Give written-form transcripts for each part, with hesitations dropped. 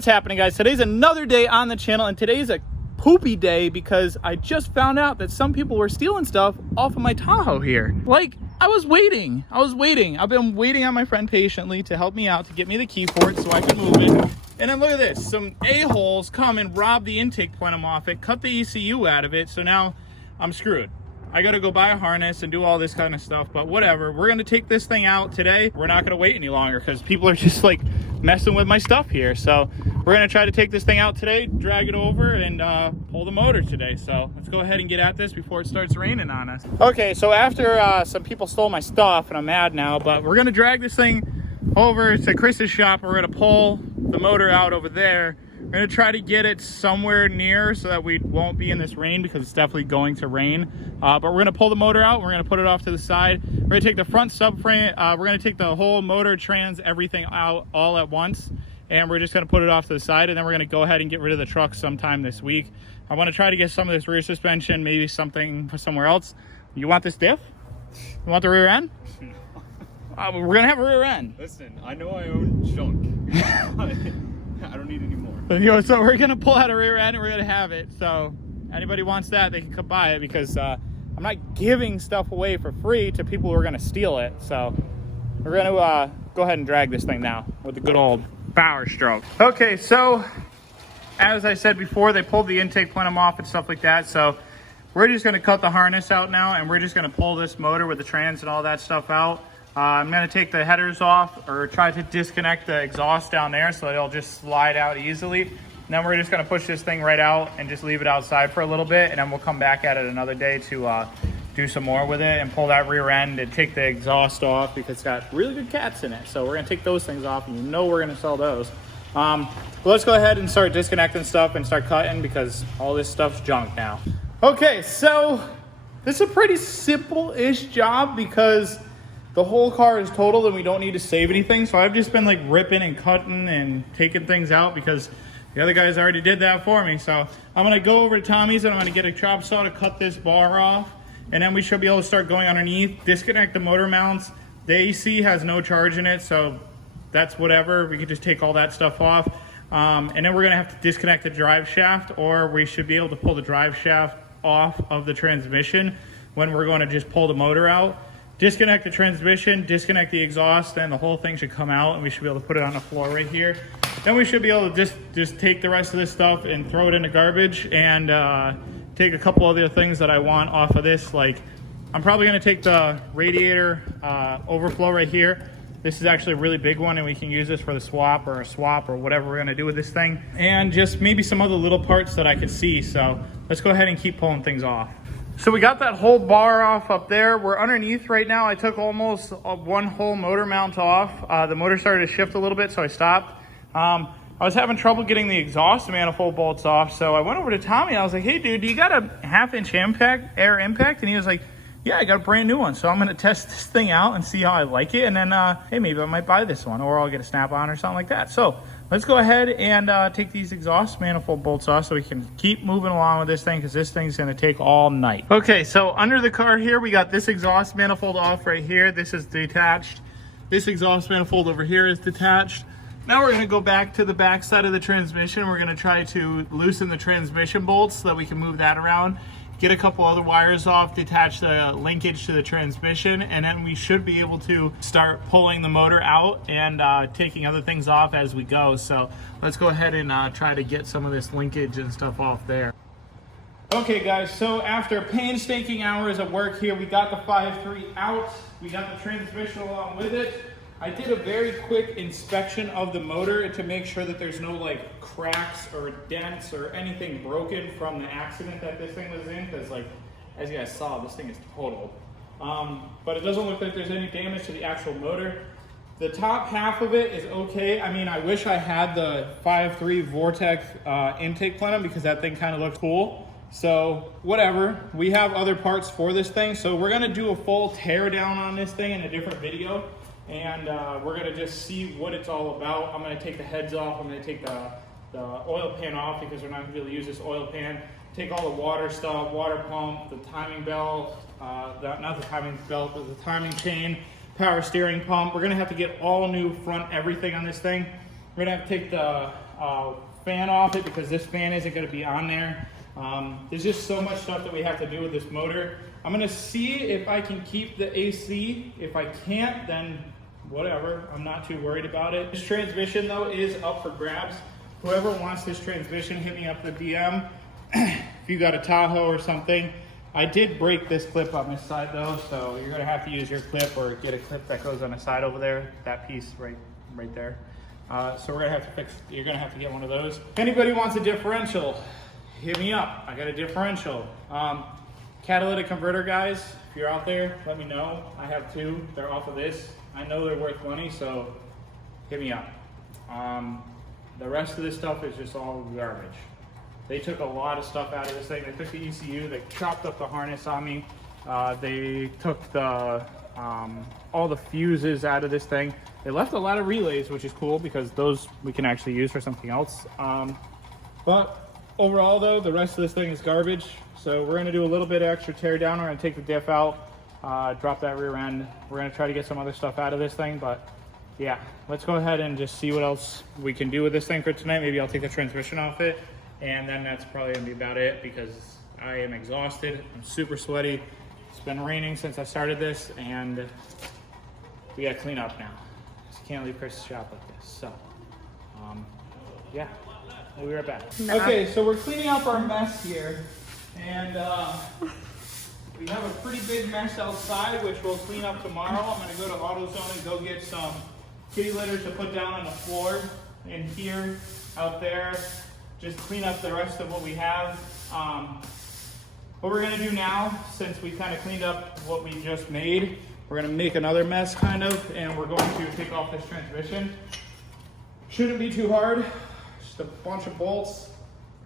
What's happening, guys? Today's another day on the channel, and today's a poopy day because I just found out that some people were stealing stuff off of my Tahoe here. Like, I was waiting. I've been waiting on my friend patiently to help me out, to get me the key for it so I can move it. And then look at this. Some a-holes come and rob the intake plenum off it, cut the ECU out of it, so now I'm screwed. I gotta go buy a harness and do all this kind of stuff, but whatever. We're gonna take this thing out today. We're not gonna wait any longer because people are just like messing with my stuff here. So we're gonna try to take this thing out today, drag it over, and pull the motor today. So let's go ahead and get at this before it starts raining on us. Okay, so after some people stole my stuff, and I'm mad now, but we're gonna drag this thing over to Chris's shop. We're gonna pull the motor out over there. We're gonna try to get it somewhere near so that we won't be in this rain, because it's definitely going to rain. But we're gonna pull the motor out. We're gonna put it off to the side. We're gonna take the front subframe. We're gonna take the whole motor, trans, everything out all at once. And we're just gonna put it off to the side. And then we're gonna go ahead and get rid of the truck sometime this week. I wanna try to get some of this rear suspension, maybe something for somewhere else. You want this diff? You want the rear end? We're gonna have a rear end. Listen, I know I own junk. I don't need any more. So we're gonna pull out a rear end and we're gonna have it. So anybody wants that, they can come buy it, because I'm not giving stuff away for free to people who are gonna steal it. So we're gonna go ahead and drag this thing now with a good old power stroke. Okay, so as I said before, they pulled the intake plenum off and stuff like that. So we're just gonna cut the harness out now, and we're just gonna pull this motor with the trans and all that stuff out. I'm going to take the headers off, or try to disconnect the exhaust down there so it'll just slide out easily. And then we're just going to push this thing right out and just leave it outside for a little bit, and then we'll come back at it another day to do some more with it and pull that rear end and take the exhaust off, because it's got really good cats in it. So we're going to take those things off, and you know we're going to sell those. But let's go ahead and start disconnecting stuff and start cutting, because all this stuff's junk now. Okay, so this is a pretty simple-ish job, because the whole car is totaled and we don't need to save anything. So I've just been like ripping and cutting and taking things out, because the other guys already did that for me. So I'm gonna go over to Tommy's and I'm gonna get a chop saw to cut this bar off. And then we should be able to start going underneath, disconnect the motor mounts. The AC has no charge in it, so that's whatever. We could just take all that stuff off. And then we're gonna have to disconnect the drive shaft, or we should be able to pull the drive shaft off of the transmission when we're going to just pull the motor out. Disconnect the transmission, disconnect the exhaust, and the whole thing should come out, and we should be able to put it on the floor right here. Then we should be able to just take the rest of this stuff and throw it in the garbage, and take a couple other things that I want off of this. Like, I'm probably gonna take the radiator overflow right here. This is actually a really big one, and we can use this for the swap or whatever we're gonna do with this thing. And just maybe some other little parts that I could see. So let's go ahead and keep pulling things off. So we got that whole bar off up there. We're underneath right now. I took almost one whole motor mount off. The motor started to shift a little bit, so I stopped. I was having trouble getting the exhaust manifold bolts off, so I went over to Tommy. I was like, hey dude, do you got a 1/2-inch air impact? And he was like, yeah, I got a brand new one. So I'm gonna test this thing out and see how I like it. And then, hey, maybe I might buy this one, or I'll get a Snap-on or something like that. So let's go ahead and take these exhaust manifold bolts off so we can keep moving along with this thing, because this thing's gonna take all night. Okay, so under the car here, we got this exhaust manifold off right here. This is detached. This exhaust manifold over here is detached. Now we're gonna go back to the back side of the transmission. We're gonna try to loosen the transmission bolts so that we can move that around. Get a couple other wires off, detach the linkage to the transmission, and then we should be able to start pulling the motor out and taking other things off as we go. So let's go ahead and try to get some of this linkage and stuff off there. Okay guys, so after painstaking hours of work here, we got the 5.3 out. We got the transmission along with it. I did a very quick inspection of the motor to make sure that there's no like cracks or dents or anything broken from the accident that this thing was in, because like, as you guys saw, this thing is totaled. But it doesn't look like there's any damage to the actual motor. The top half of it is okay. I mean, I wish I had the 5.3 Vortec intake plenum, because that thing kind of looked cool. So whatever, we have other parts for this thing. So we're gonna do a full tear down on this thing in a different video. And we're gonna just see what it's all about. I'm gonna take the heads off. I'm gonna take the oil pan off, because we're not gonna be able to use this oil pan. Take all the water stuff, water pump, the timing belt, not the timing belt, but the timing chain, power steering pump. We're gonna have to get all new front everything on this thing. We're gonna have to take the fan off it because this fan isn't going to be on there. There's just so much stuff that we have to do with this motor. I'm going to see if I can keep the AC. If I can't, then whatever. I'm not too worried about it. This transmission though is up for grabs. Whoever wants this transmission, hit me up the DM. If you got a Tahoe or something. I did break this clip on this side though, so you're gonna have to use your clip or get a clip that goes on the side over there. That piece right there. So we're gonna have to fix. You're gonna have to get one of those. If anybody wants a differential, hit me up. I got a differential. Catalytic converter guys, if you're out there, let me know. I have two. They're off of this. I know they're worth money, so hit me up. The rest of this stuff is just all garbage. They took a lot of stuff out of this thing. They took the ECU, they chopped up the harness on me. They took the all the fuses out of this thing. They left a lot of relays, which is cool because those we can actually use for something else. But overall though, the rest of this thing is garbage. So we're gonna do a little bit of extra tear down. We're gonna take the diff out, drop that rear end. We're gonna try to get some other stuff out of this thing, but yeah, let's go ahead and just see what else we can do with this thing for tonight. Maybe I'll take the transmission off it, and then that's probably gonna be about it because I am exhausted. I'm super sweaty. It's been raining since I started this, and we gotta clean up now. Just can't leave Chris's shop like this. So, yeah, we'll be right back. Okay, so we're cleaning up our mess here, and we have a pretty big mess outside, which we'll clean up tomorrow. I'm gonna go to AutoZone and go get some kitty litter to put down on the floor in here, out there. Just clean up the rest of what we have. What we're gonna do now, since we kind of cleaned up what we just made, we're gonna make another mess kind of, and we're going to take off this transmission. Shouldn't be too hard, just a bunch of bolts,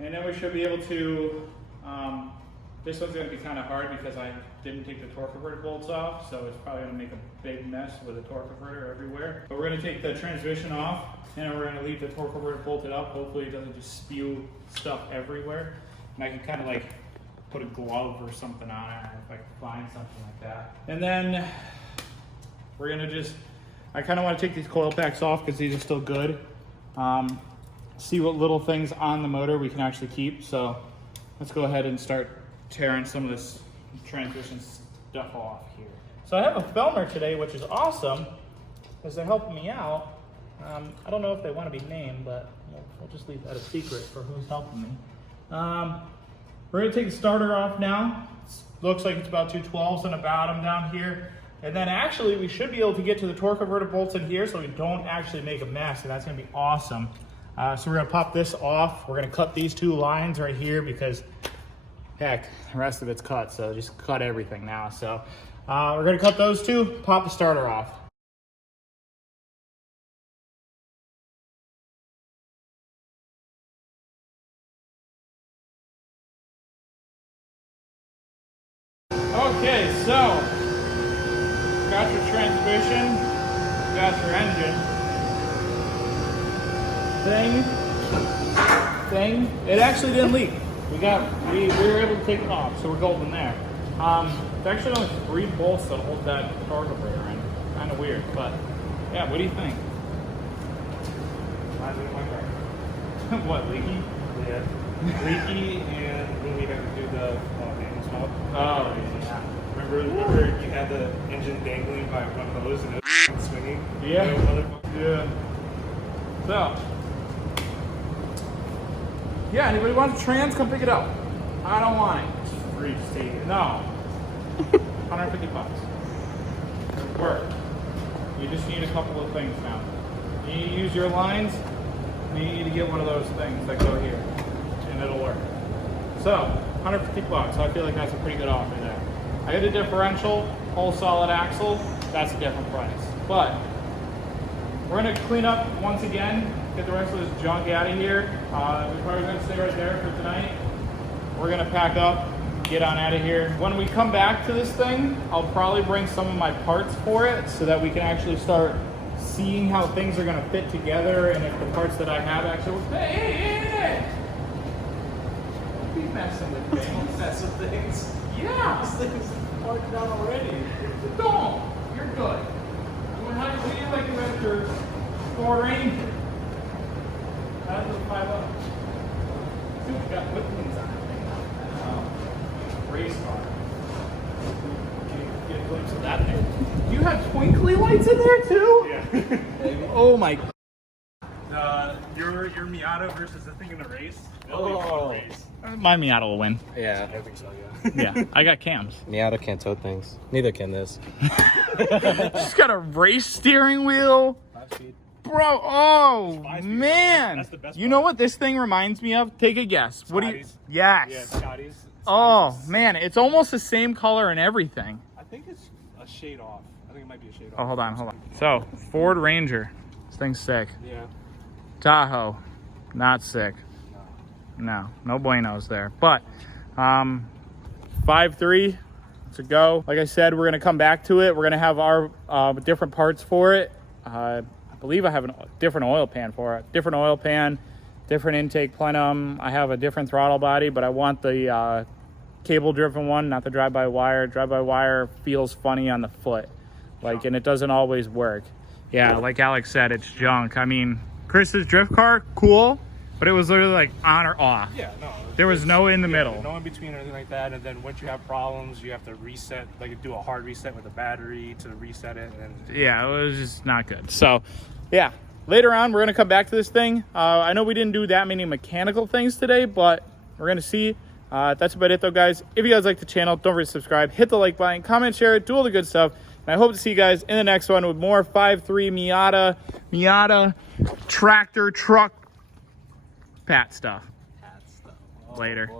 and then we should be able to, this one's gonna be kind of hard because I didn't take the torque converter bolts off, so it's probably gonna make a big mess with a torque converter everywhere. But we're gonna take the transmission off, and we're gonna leave the torque converter bolted up. Hopefully it doesn't just spew stuff everywhere. And I can kind of like put a glove or something on it if I can find something like that. And then we're gonna just, I kind of want to take these coil packs off because these are still good. See what little things on the motor we can actually keep. So let's go ahead and start tearing some of this transmission stuff off here. So I have a filmer today, which is awesome because they're helping me out. I don't know if they want to be named, but we'll just leave that a secret for who's helping me. We're gonna take the starter off now. Looks like it's about 212s on the bottom down here. And then actually we should be able to get to the torque converter bolts in here so we don't actually make a mess, and that's gonna be awesome. So we're gonna pop this off. We're gonna cut these two lines right here because heck, the rest of it's cut, so just cut everything now. So we're gonna cut those two, pop the starter off. Okay, so got your transmission, got your engine. Thing. It actually didn't leak. We were able to take it off, so we're golden there. There's actually only 3 bolts that hold that torque converter in. Kind of weird, but yeah. What do you think? What, leaky? Yeah. Leaky, and when we had to do the manual stop. Oh, yeah. Remember you had the engine dangling by one hose and it was swinging? Yeah. You know, motherfucker? Yeah. So, yeah, anybody wants a trans, come pick it up. I don't want it. It's free, just take it. No. 150 bucks. It'll work. You just need a couple of things now. You need to use your lines, and you need to get one of those things that go here, and it'll work. So, 150 bucks. I feel like that's a pretty good offer there. I got a differential, whole solid axle. That's a different price. But we're gonna clean up once again, get the rest of this junk out of here. We're probably gonna stay right there for tonight. We're gonna pack up, get on out of here. When we come back to this thing, I'll probably bring some of my parts for it so that we can actually start seeing how things are gonna fit together and if the parts that I have actually work. Hey! Don't be messing with things. Don't mess with things. Yeah! This thing is parked down already. Don't! You're good. How do you like your Ford Ranger? Might as well 5-0. See what we got Whitman's on it. Race car. Get a glimpse of that thing. You have twinkly lights in there too? Yeah. Oh my. Your Miata versus the thing in the race. Oh. Race. My Miata will win. Yeah. I think so, yeah. Yeah, I got cams. Miata can't tow things. Neither can this. It's got a race steering wheel. 5-speed. Bro, oh 5-speed. man. That's the best You know part. what this thing reminds me of? Take a guess. What do you? Scotty's. Yes. Yeah, Scotty's. Oh Scotty's. man, it's almost the same color and everything. I think it's a shade off. I think it might be a shade Oh, off. hold on. So, Ford Ranger. This thing's sick. Yeah. Tahoe, not sick. No buenos there. But 5.3 to go. Like I said, we're gonna come back to it. We're gonna have our different parts for it. I believe I have a different oil pan for it. Different oil pan, different intake plenum. I have a different throttle body, but I want the cable-driven one, not the drive-by-wire. Drive-by-wire feels funny on the foot, like, and it doesn't always work. Yeah, like Alex said, it's junk. I mean, Chris's drift car, cool, but it was literally like on or off. Yeah, no. There was no in the middle. No in between or anything like that. And then once you have problems, you have to reset, like do a hard reset with the battery to reset it. And then Yeah, it was just not good. So, yeah, later on, we're going to come back to this thing. I know we didn't do that many mechanical things today, but we're going to see. That's about it, though, guys. If you guys like the channel, don't forget to subscribe, hit the like button, comment, share it, do all the good stuff. And I hope to see you guys in the next one with more 5.3 Miata tractor truck Pat stuff. Later.